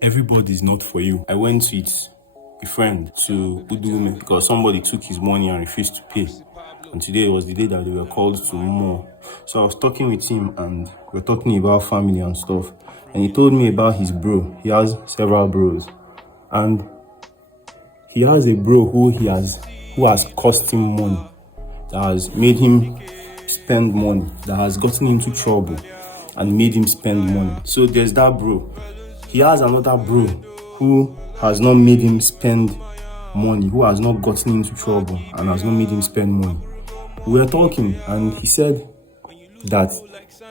Everybody is not for you. I went with a friend to Udume because somebody took his money and refused to pay. And today was the day that they were called to more. So I was talking with him and we are talking about family and stuff. And he told me about his bro. He has several bros. And he has a bro who has cost him money, that has made him spend money, that has gotten into trouble and made him spend money. So there's that bro. He has another bro who has not made him spend money, who has not gotten into trouble and has not made him spend money. We were talking and he said that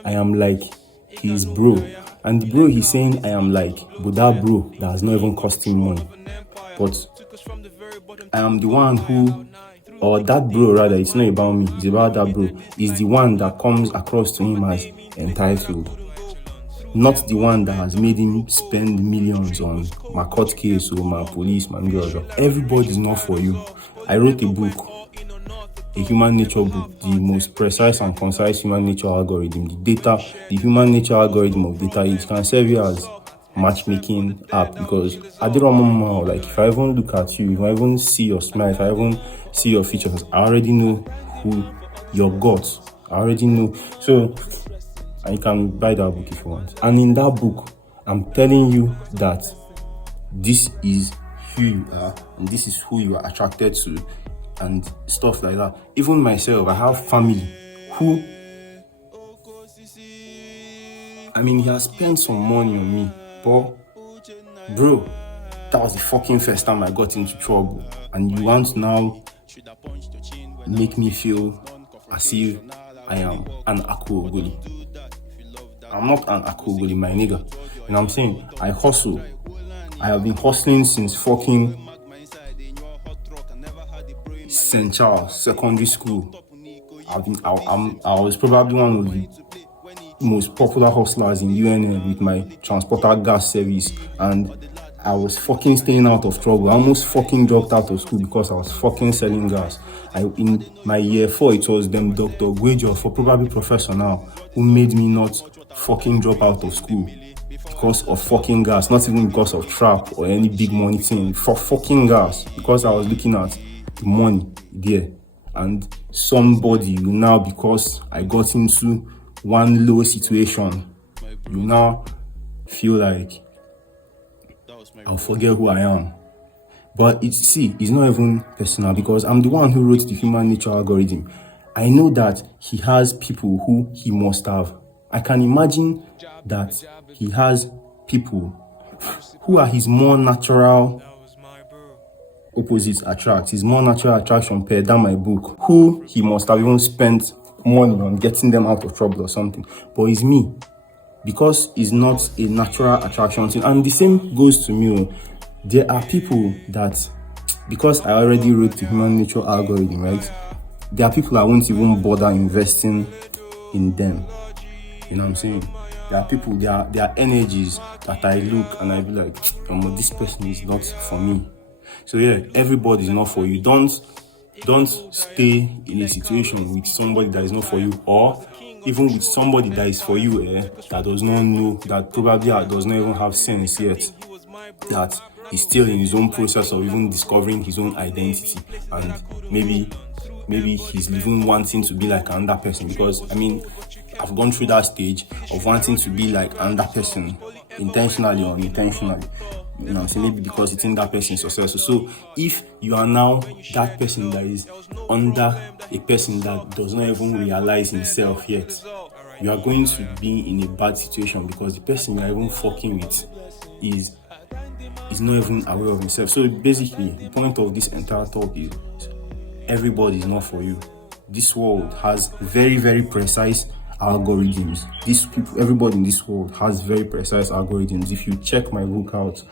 I am like his bro. And the bro he's saying I am like, but that bro that has not even cost him money. But I am the one who, or that bro rather, it's not about me, it's about that bro, is the one that comes across to him as entitled. Not the one that has made him spend millions on my court case or my police, my girl. Everybody's not for you. I wrote a book, a human nature book, the most precise and concise human nature algorithm. The human nature algorithm of data, it can serve you as matchmaking app because I don't know, like if I even look at you, if I even see your smile, if I even see your features, I already know who your gods. I already know. So and you can buy that book if you want. And in that book, I'm telling you that this is who you are and this is who you are attracted to and stuff like that. Even myself, I have family who, he has spent some money on me, but bro, that was the fucking first time I got into trouble. And you want to now make me feel as if I am an Akogoli. I'm not an Akogoli, my nigga. You know what I'm saying? I hustle. I have been hustling since fucking St. Charles Secondary School. I was probably one of the most popular hustlers in UNN with my transporter gas service, and I was fucking staying out of trouble. I almost fucking dropped out of school because I was fucking selling gas. In my year 4, it was them Dr. Gwejo, for probably professor now, who made me not fucking drop out of school because of fucking gas, not even because of trap or any big money thing, for fucking gas, because I was looking at the money there. And somebody will now, because I got into one low situation, you now feel like I'll forget who I am. But it's not even personal because I'm the one who wrote the human nature algorithm. I know that he has people who he must have. I can imagine that he has people who are his more natural opposites attract, his more natural attraction pair than my book, who he must have even spent money on getting them out of trouble or something. But it's me, because it's not a natural attraction thing. And the same goes to me. There are people that, because I already wrote the human nature algorithm, right? There are people I won't even bother investing in them. You know what I'm saying? There are people, there are energies that I look and I be like, this person is not for me. So yeah, everybody is not for you. Don't stay in a situation with somebody that is not for you, or even with somebody that is for you, that does not know, that probably does not even have sense yet, that is still in his own process of even discovering his own identity, and maybe he's even wanting to be like another person, because I've gone through that stage of wanting to be like another person, intentionally or unintentionally. You know what I'm saying? Maybe because it's in that person's successful. So if you are now that person that is under a person that does not even realize himself yet, you are going to be in a bad situation, because the person you are even fucking with is not even aware of himself. So basically, the point of this entire talk is everybody is not for you. This world has very, very precise algorithms. Everybody in this world has very precise algorithms. If you check my book out,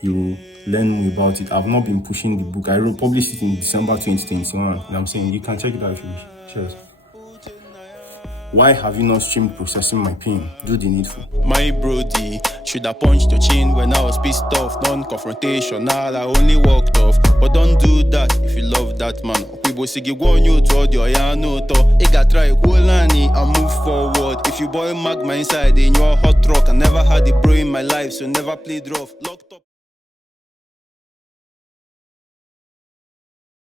you learn more about it. I've not been pushing the book. I published it in December 2021. And I'm saying you can check it out if you wish. Cheers. Why have you not streamed processing my pain? Do the needful. My brody, should have punched your chin when I was pissed off. Non-confrontational, I only walked off. But don't do that if you love that man. We both say you go on you to your yano to. I got try Kulani and move forward. If you boy mag my inside in your hot rock, I never had a bro in my life, so never played rough. Locked up.